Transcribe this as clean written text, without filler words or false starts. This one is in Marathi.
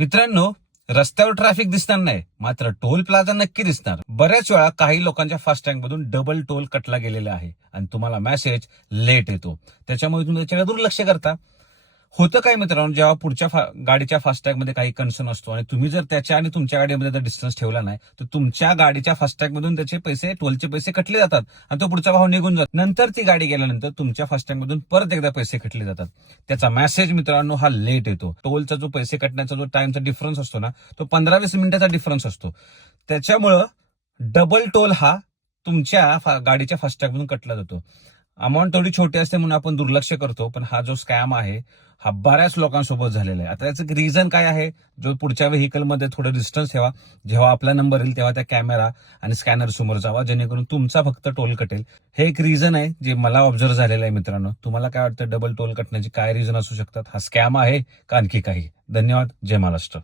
मित्रांनो, रस्त्यावर ट्रॅफिक दिसणार नाही, मात्र टोल प्लाझा नक्की दिसणार. बऱ्याच वेळा काही लोकांच्या फास्टॅग मधून डबल टोल कटला गेलेला आहे आणि तुम्हाला मेसेज लेट येतो. त्याच्यामुळे तुम्ही त्याच्याकडे दुर्लक्ष करता. होतं काय मित्रांनो, जेव्हा पुढच्या गाडीच्या फास्टॅग मध्ये काही कन्सर्न असतो आणि तुम्ही जर त्याच्या आणि तुमच्या गाडीमध्ये जर डिस्टन्स ठेवला नाही, तर तुमच्या गाडीच्या फास्टॅग मधून त्याचे पैसे, टोलचे पैसे कटले जातात आणि तो पुढचा भाव निघून जातो. नंतर ती गाडी गेल्यानंतर तुमच्या फास्टॅग मधून परत एकदा पैसे कटले जातात. त्याचा मेसेज मित्रांनो हा लेट येतो. टोलचा जो पैसे कटण्याचा जो टाइमचा डिफरन्स असतो ना, तो 15-20 मिनिटाचा डिफरन्स असतो. त्याच्यामुळं डबल टोल हा तुमच्या गाडीच्या फास्टॅग मधून कटला जातो. अमाऊंट थोडी छोटी असते म्हणून आपण दुर्लक्ष करतो, पण हा जो स्कॅम आहे हा बऱ्याच लोकांसोबत झालेला आहे. आता याचं रिझन काय आहे? जो पुढच्या व्हेकलमध्ये थोडं डिस्टन्स ठेवा. जेव्हा आपला नंबर येईल तेव्हा त्या कॅमेरा आणि स्कॅनर समोर जावा, जेणेकरून तुमचा फक्त टोल कटेल. हे एक रिझन आहे जे मला ऑब्झर्व्ह झालेलं आहे. मित्रांनो, तुम्हाला काय वाटतं, डबल टोल कटण्याची काय रिझन असू शकतात? हा स्कॅम आहे का आणखी काही? धन्यवाद. जय महाराष्ट्र.